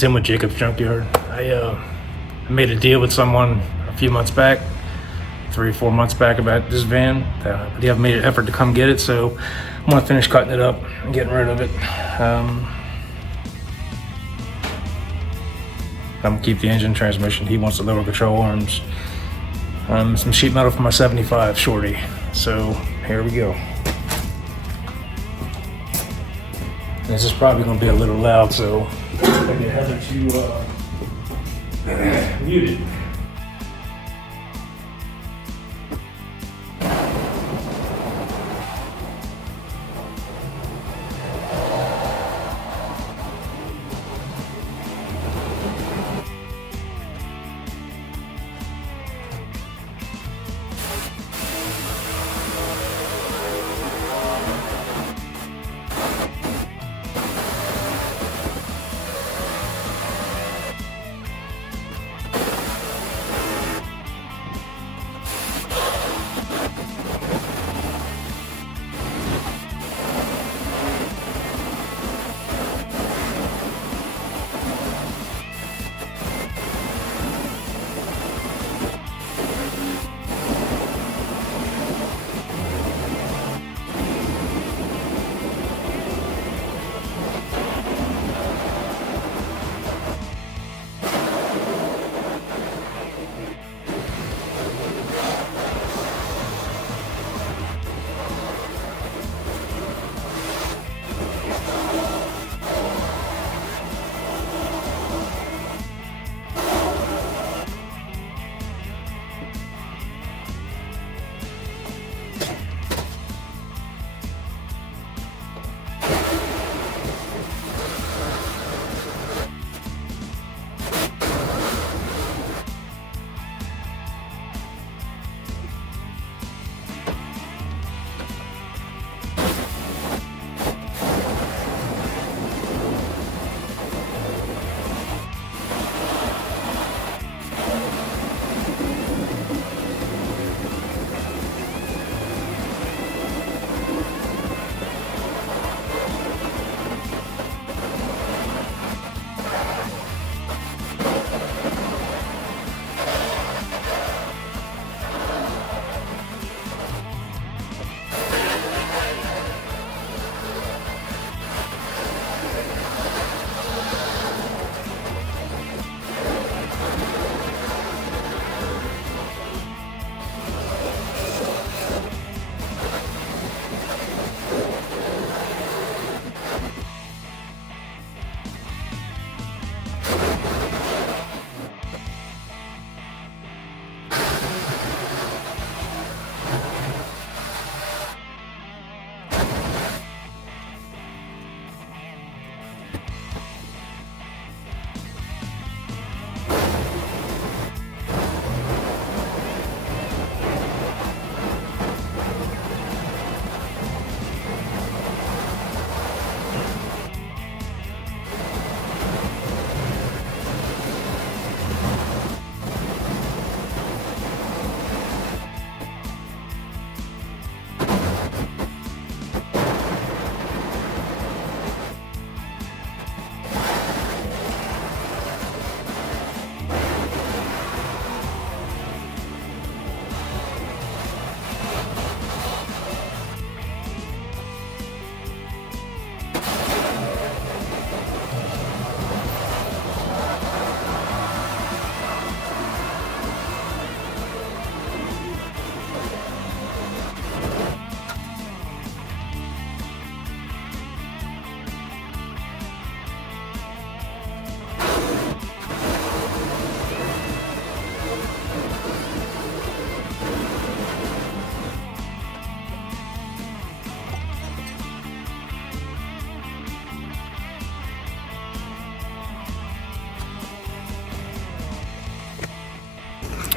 Tim with Jacob's Junkyard. I made a deal with someone a few months back, 3 or 4 months back, about this van. They haven't made an effort to come get it, so I'm gonna finish cutting it up and getting rid of it. I'm gonna keep the engine, transmission. He wants the lower control arms. Some sheet metal for my 75 Shorty. So here we go. This is probably gonna be a little loud, so I get Heather to mute it.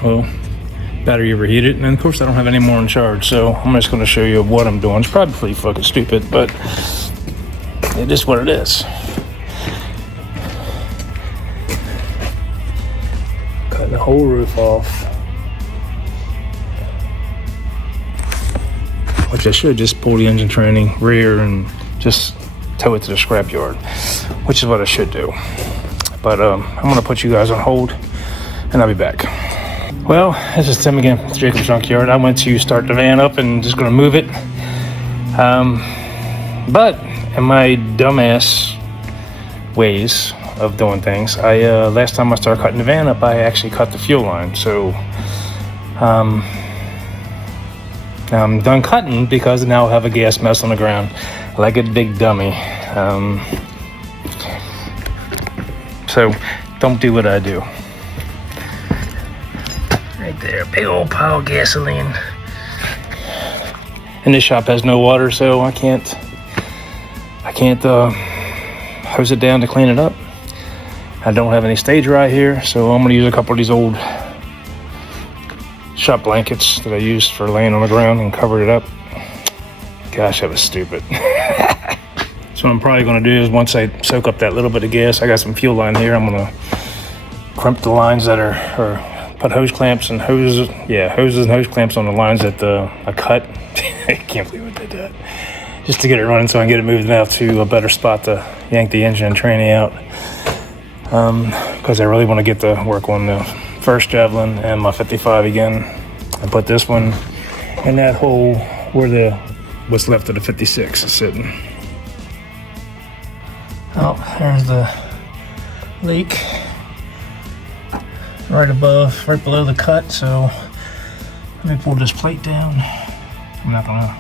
Well, battery overheated, and of course I don't have any more in charge, so I'm just going to show you what I'm doing. It's probably pretty fucking stupid, but it is what it is. Cutting the whole roof off, which I should just pull the engine training rear and just tow it to the scrapyard, which is what I should do. But I'm gonna put you guys on hold and I'll be back. Well, this is Tim again with Jacob's Junkyard. I went to start the van up and just gonna move it. But in my dumbass ways of doing things, last time I started cutting the van up, I actually cut the fuel line. So now I'm done cutting because now I have a gas mess on the ground like a big dummy. So don't do what I do. Right there, big old pile of gasoline. And this shop has no water, so I can't hose it down to clean it up. I don't have any stay dry here, so I'm gonna use a couple of these old shop blankets that I used for laying on the ground and covered it up. Gosh, that was stupid. So what I'm probably gonna do is once I soak up that little bit of gas, I got some fuel line here, I'm gonna crimp the lines that are, or put hoses and hose clamps on the lines that I cut. I can't believe I did that. Just to get it running so I can get it moved out to a better spot to yank the engine and tranny out. Because I really want to get to work on the first Javelin and my 55 again. I put this one in that hole where what's left of the 56 is sitting. Oh, there's the leak right below the cut. So let me pull this plate down. I'm not gonna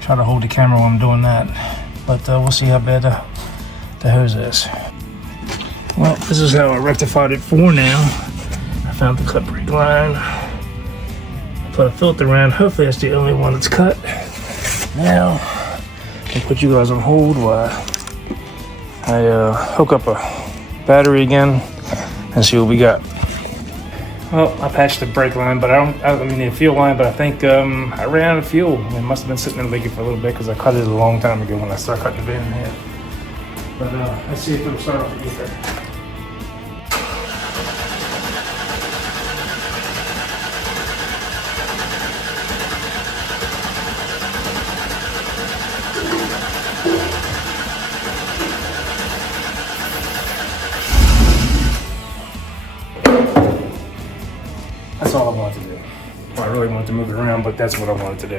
try to hold the camera while I'm doing that, but we'll see how bad the hose is. Well, this is how I rectified it for now. I found the cut brake line, put a filter around. Hopefully that's the only one that's cut. Now, I'll put you guys on hold while I hook up a battery again and see what we got. Well, I patched the brake line, but I mean the fuel line, but I think I ran out of fuel. It must have been sitting there leaking for a little bit because I cut it a long time ago when I started cutting the van in half. But let's see if it'll start off with ether. That's all I wanted to do. Well, I really wanted to move it around, but that's what I wanted to do.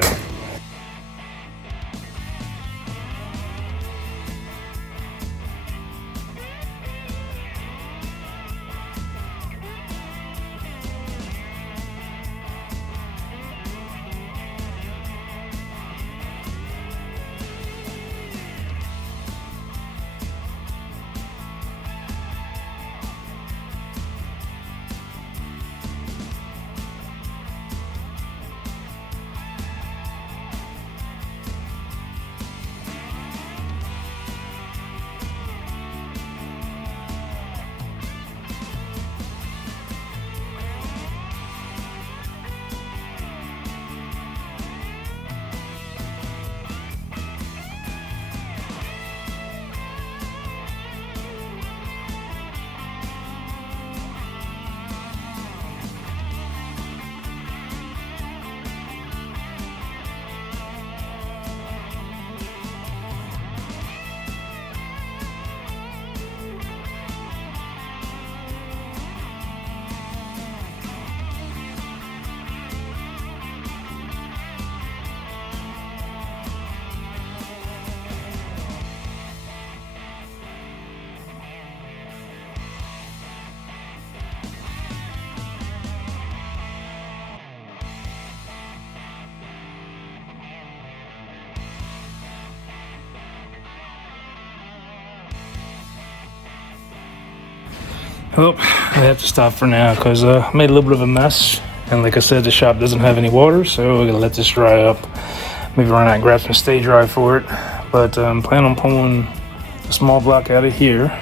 Well, I have to stop for now because I made a little bit of a mess. And like I said, the shop doesn't have any water, so we're gonna let this dry up. Maybe run out and grab some stay dry for it. But I'm planning on pulling a small block out of here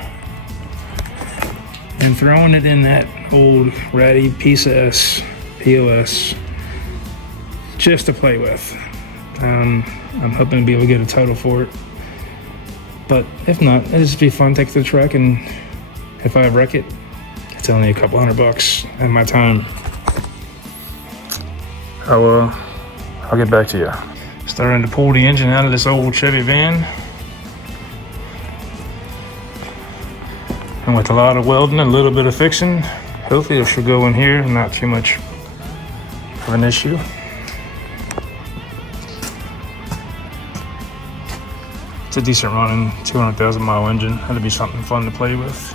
and throwing it in that old ratty POS just to play with. I'm hoping to be able to get a title for it. But if not, it'll just be fun. Take it to the truck, and if I wreck it, it's only a couple $100 and my time. I'll get back to you. Starting to pull the engine out of this old Chevy van. And with a lot of welding and a little bit of fixing, hopefully it should go in here and not too much of an issue. It's a decent running 200,000 mile engine. That'd be something fun to play with.